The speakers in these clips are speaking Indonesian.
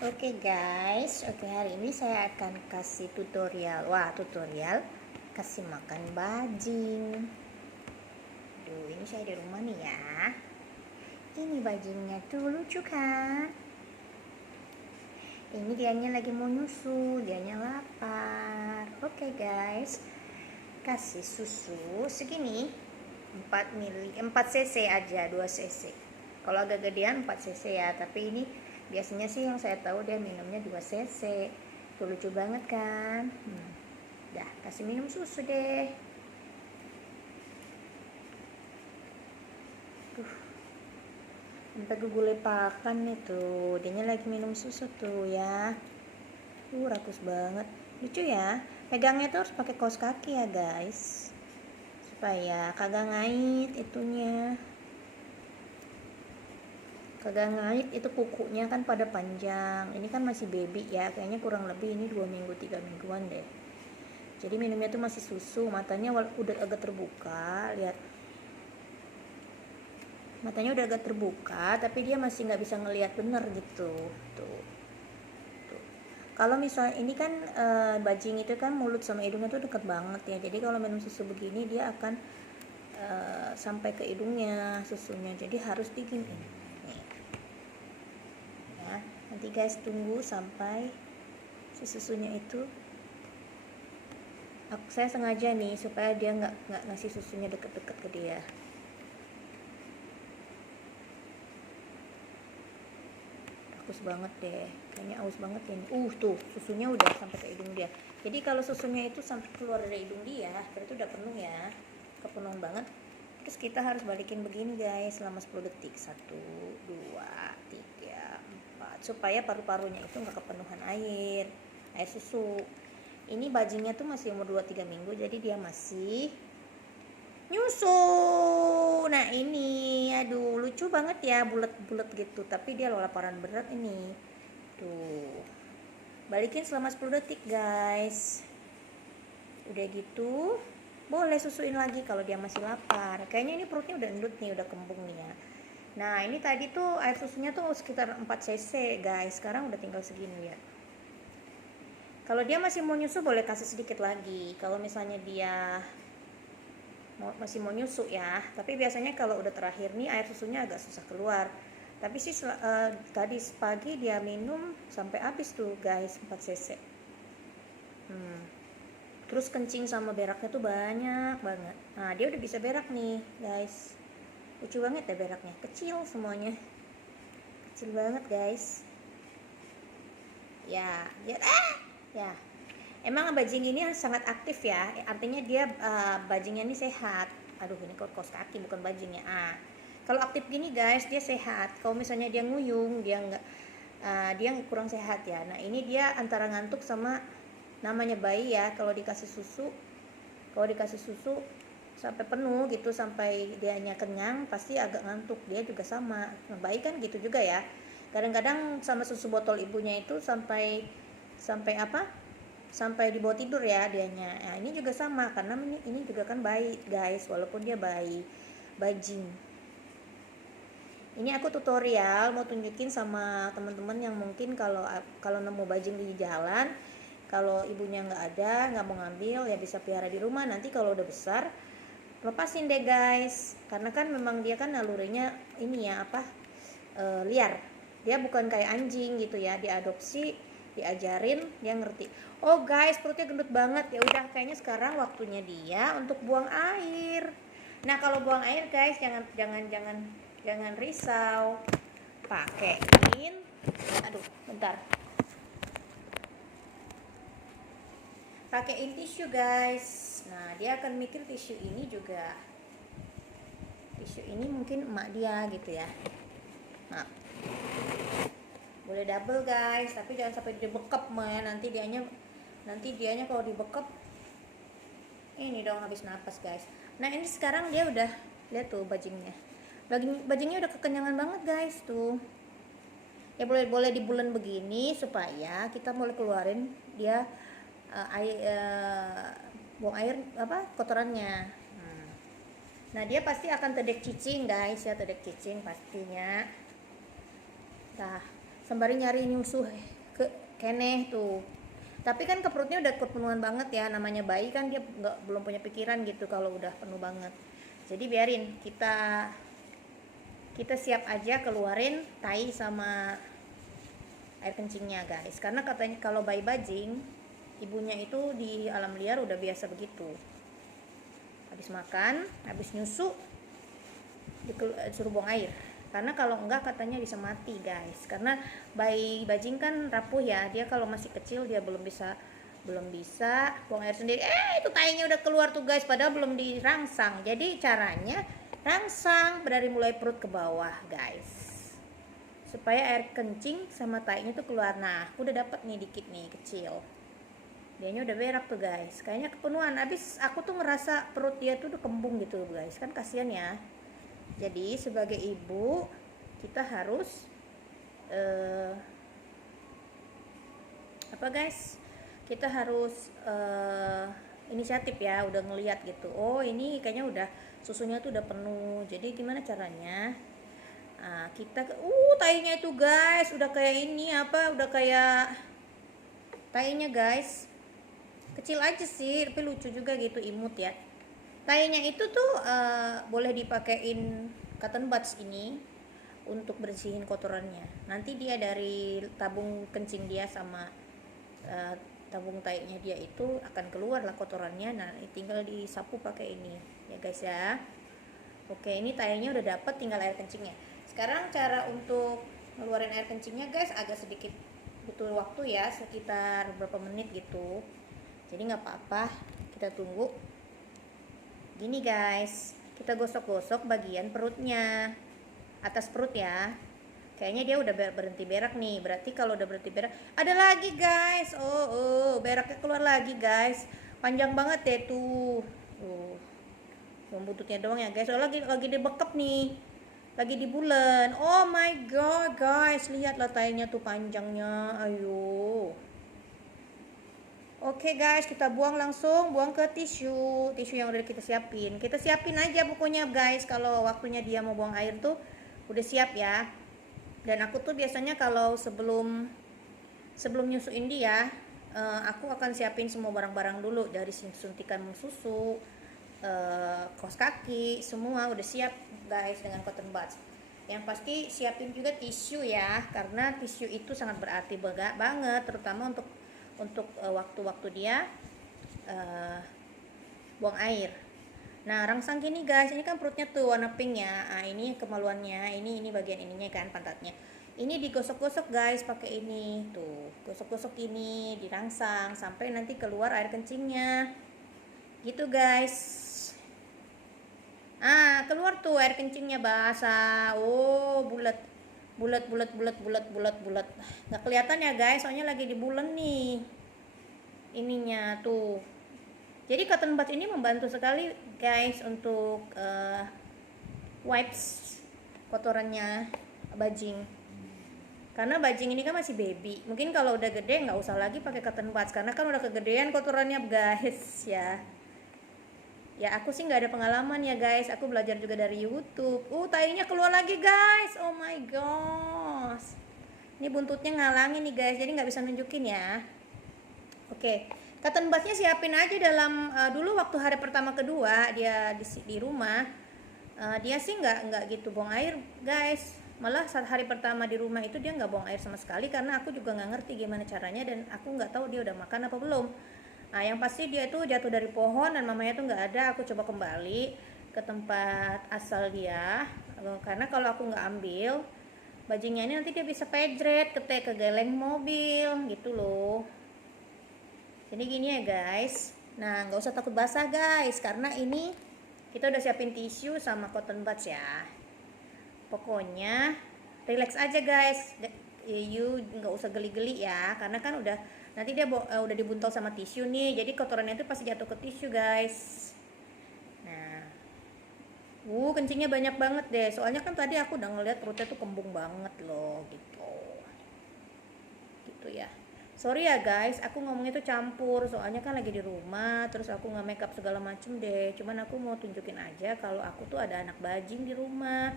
Oke guys, hari ini saya akan kasih tutorial. Tutorial kasih makan bajing. Duh, ini saya di rumah nih ya. Ini bajingnya tuh lucu kan? Ini dianya lagi mau nyusu, dianya lapar. Oke guys, kasih susu segini 4 cc aja, 2 cc. Kalau agak gedean 4 cc ya, tapi ini biasanya sih yang saya tahu dia minumnya 2 cc. Tuh lucu banget kan? Dah, kasih minum susu deh. Tuh, sampai gugule pakan nih tuh. Dianya lagi minum susu tuh ya. Rakus banget. Lucu ya. Pegangnya tuh harus pakai kaos kaki ya guys, supaya kagak ngait itunya. Kagak ngait, itu kukunya kan pada panjang. Ini kan masih baby ya, kayaknya kurang lebih ini 2 minggu 3 mingguan deh. Jadi minumnya tuh masih susu. Matanya udah agak terbuka, lihat. Matanya udah agak terbuka, tapi dia masih nggak bisa ngelihat bener gitu. Tuh. Kalau misalnya ini kan bajing itu kan mulut sama hidungnya tuh deket banget ya. Jadi kalau minum susu begini dia akan sampai ke hidungnya susunya. Jadi harus diginiin. Nanti guys tunggu sampai si susunya itu, saya sengaja nih supaya dia nggak ngasih susunya deket-deket ke dia. Aus banget deh, kayaknya aus banget ini. Tuh susunya udah sampai ke hidung dia. Jadi kalau susunya itu sampai keluar dari hidung dia, berarti udah penuh ya, kepenuhan banget. Terus kita harus balikin begini guys selama 10 detik. 1, 2, 3, 4, supaya paru-parunya itu nggak kepenuhan air susu. Ini bajingnya tuh masih umur 2-3 minggu, jadi dia masih nyusu. Nah ini, aduh lucu banget ya, bulat-bulat gitu, tapi dia laparan berat ini. Tuh, balikin selama 10 detik guys. Udah gitu boleh susuin lagi kalau dia masih lapar. Kayaknya ini perutnya udah endut nih, udah kembung nih ya. Nah ini tadi tuh air susunya tuh sekitar 4 cc guys, sekarang udah tinggal segini ya. Kalau dia masih mau nyusu boleh kasih sedikit lagi. Kalau misalnya dia masih mau nyusu ya, tapi biasanya kalau udah terakhir nih air susunya agak susah keluar. Tapi sih tadi pagi dia minum sampai habis tuh guys 4 cc. Terus kencing sama beraknya tuh banyak banget. Nah dia udah bisa berak nih guys, lucu banget ya beraknya, kecil semuanya, kecil banget guys ya. Ya emang bajing ini sangat aktif ya, artinya dia bajingnya ini sehat. Aduh ini kok kaos kaki bukan bajingnya. Kalau aktif gini guys dia sehat. Kalau misalnya dia nguyung dia nggak, dia kurang sehat ya. Nah ini dia antara ngantuk sama, namanya bayi ya, kalau dikasih susu sampai penuh gitu, sampai dianya kenyang pasti agak ngantuk. Dia juga sama, bayi kan gitu juga ya, kadang-kadang sama susu botol ibunya itu sampai dibawa tidur ya dianya. Nah ini juga sama, karena ini juga kan bayi guys, walaupun dia bayi bajing. Ini aku tutorial mau tunjukin sama teman-teman yang mungkin kalau nemu bajing di jalan, kalau ibunya nggak ada, nggak mau ngambil ya bisa pelihara di rumah. Nanti kalau udah besar lepasin deh guys, karena kan memang dia kan nalurinya ini ya liar. Dia bukan kayak anjing gitu ya, diadopsi, diajarin, dia ngerti. Oh guys perutnya gendut banget, ya udah kayaknya sekarang waktunya dia untuk buang air. Nah kalau buang air guys jangan risau, pakein, pakein tisu guys. Nah dia akan mikir tisu ini mungkin emak dia gitu ya. Nah boleh double guys, tapi jangan sampai dibekep nanti dianya kalau dibekep ini dong habis napas guys. Nah ini sekarang dia udah, lihat tuh bajingnya udah kekenyangan banget guys tuh ya. Boleh di bulan begini supaya kita mulai keluarin dia buang air kotorannya. Nah dia pasti akan tedek cicing guys ya, tedek cicing pastinya. Nah sembari nyari nyusuh ke keneh tuh. Tapi kan ke perutnya udah kepenuhan banget ya, namanya bayi kan dia belum punya pikiran gitu kalau udah penuh banget. Jadi biarin, kita siap aja keluarin tai sama air kencingnya guys, karena katanya kalau bayi bajing ibunya itu di alam liar udah biasa begitu, habis makan, habis nyusu disuruh buang air, karena kalau enggak katanya bisa mati guys, karena bayi bajing kan rapuh ya, dia kalau masih kecil dia belum bisa buang air sendiri. Itu tainya udah keluar tuh guys, padahal belum dirangsang. Jadi caranya rangsang dari mulai perut ke bawah guys, supaya air kencing sama tainya tuh keluar. Nah aku udah dapat nih dikit nih kecil, dianya udah berak tuh guys, kayaknya kepenuhan. Abis aku tuh ngerasa perut dia tuh udah kembung gitu guys, kan kasihan ya. Jadi sebagai ibu kita harus apa guys, kita harus inisiatif ya, udah ngeliat gitu, oh ini kayaknya udah susunya tuh udah penuh. Jadi gimana caranya? Kita tainya itu guys udah kayak ini apa, udah kayak tainya guys kecil aja sih, tapi lucu juga gitu, imut ya. Tainya itu tuh boleh dipakein cotton buds ini untuk bersihin kotorannya. Nanti dia dari tabung kencing dia sama tabung tainya dia itu akan keluar lah kotorannya. Nah tinggal disapu pakai ini ya guys ya. Oke, ini tainya udah dapet, tinggal air kencingnya. Sekarang cara untuk ngeluarin air kencingnya guys agak sedikit butuh waktu ya, sekitar beberapa menit gitu. Jadi nggak apa-apa, kita tunggu. Gini guys, kita gosok-gosok bagian perutnya, atas perut ya. Kayaknya dia udah berhenti berak nih, berarti kalau udah berhenti berak ada lagi guys. Beraknya keluar lagi guys, panjang banget deh tuh. Buntutnya doang ya guys. Lagi dibekep nih, lagi dibulen. Oh my god guys, lihatlah tainya tuh panjangnya. Ayo. Oke guys, kita buang ke tisu yang udah kita siapin. Kita siapin aja pokoknya guys, kalau waktunya dia mau buang air tuh udah siap ya. Dan aku tuh biasanya kalau sebelum nyusuin dia, aku akan siapin semua barang-barang dulu, dari suntikan susu, kaos kaki, semua udah siap guys dengan cotton buds. Yang pasti siapin juga tisu ya, karena tisu itu sangat berarti banget, terutama untuk waktu-waktu dia buang air. Nah rangsang gini guys, ini kan perutnya tuh warna pink ya. Ini kemaluannya, ini bagian ininya kan, pantatnya. Ini digosok-gosok guys pakai ini tuh, gosok-gosok ini, dirangsang sampai nanti keluar air kencingnya gitu guys. Keluar tuh air kencingnya basah. Bulat. Nggak kelihatan ya guys, soalnya lagi dibulen nih ininya tuh. Jadi cotton bud ini membantu sekali guys untuk wipes kotorannya bajing. Karena bajing ini kan masih baby. Mungkin kalau udah gede nggak usah lagi pakai cotton buds, karena kan udah kegedean kotorannya guys ya. Ya aku sih nggak ada pengalaman ya guys, aku belajar juga dari YouTube. Tainya keluar lagi guys. Oh my gosh. Ini buntutnya ngalangin nih guys, jadi nggak bisa nunjukin ya. Oke. Cotton budsnya siapin aja dalam dulu waktu hari pertama kedua dia di rumah, dia sih nggak gitu buang air guys. Malah saat hari pertama di rumah itu dia nggak buang air sama sekali, karena aku juga nggak ngerti gimana caranya, dan aku nggak tahu dia udah makan apa belum. Yang pasti dia tuh jatuh dari pohon dan mamanya tuh nggak ada. Aku coba kembali ke tempat asal dia, karena kalau aku nggak ambil bajingnya ini nanti dia bisa pejret, kegeleng mobil gitu loh. Jadi gini ya guys. Nah nggak usah takut basah guys, karena ini kita udah siapin tisu sama cotton buds ya. Pokoknya relax aja guys, you nggak usah geli-geli ya, karena kan udah nanti dia udah dibuntel sama tisu nih, jadi kotorannya itu pasti jatuh ke tisu guys. Nah kencingnya banyak banget deh, soalnya kan tadi aku udah ngeliat perutnya tuh kembung banget loh gitu ya. Sorry ya guys, aku ngomongnya tuh campur, soalnya kan lagi di rumah, terus aku nggak make up segala macem deh. Cuman aku mau tunjukin aja kalau aku tuh ada anak bajing di rumah.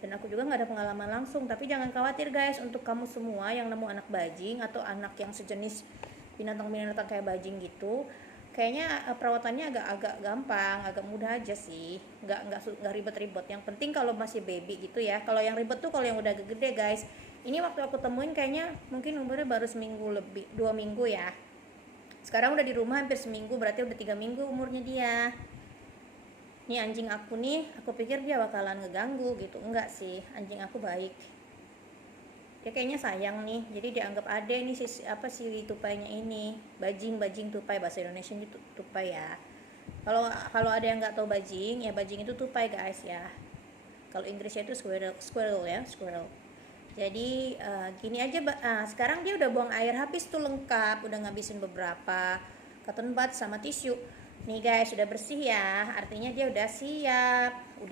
Dan aku juga nggak ada pengalaman langsung, tapi jangan khawatir guys, untuk kamu semua yang nemu anak bajing atau anak yang sejenis binatang-binatang kayak bajing gitu, kayaknya perawatannya agak gampang, agak mudah aja sih, nggak ribet-ribet. Yang penting kalau masih baby gitu ya. Kalau yang ribet tuh kalau yang udah gede guys. Ini waktu aku temuin kayaknya mungkin umurnya baru seminggu lebih, 2 minggu ya. Sekarang udah di rumah hampir seminggu, berarti udah 3 minggu umurnya dia. Nih anjing aku nih, aku pikir dia bakalan ngeganggu gitu. Enggak sih, anjing aku baik. Dia kayaknya sayang nih, jadi dianggap ade nih si tupainya ini. Bajing tupai, bahasa Indonesia itu tupai ya. Kalau ada yang nggak tahu bajing, ya bajing itu tupai guys ya. Kalau Inggrisnya itu squirrel ya, squirrel. Jadi gini aja, sekarang dia udah buang air habis tuh lengkap, udah ngabisin beberapa cotton bud sama tisu. Nih guys, sudah bersih ya, artinya dia udah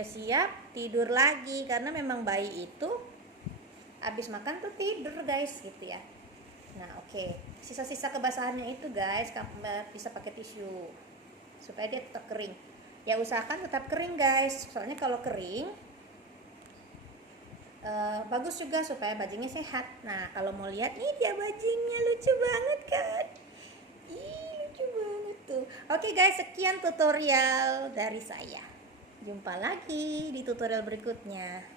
siap tidur lagi, karena memang bayi itu habis makan tuh tidur guys gitu ya. Nah oke. Sisa-sisa kebasahannya itu guys, kamu bisa pakai tisu supaya dia tetap kering. Ya usahakan tetap kering guys, soalnya kalau kering bagus juga supaya bajingnya sehat. Nah kalau mau lihat, nih dia bajingnya lucu banget kan. Lucu banget tuh. Oke guys, sekian tutorial dari saya. Jumpa lagi di tutorial berikutnya.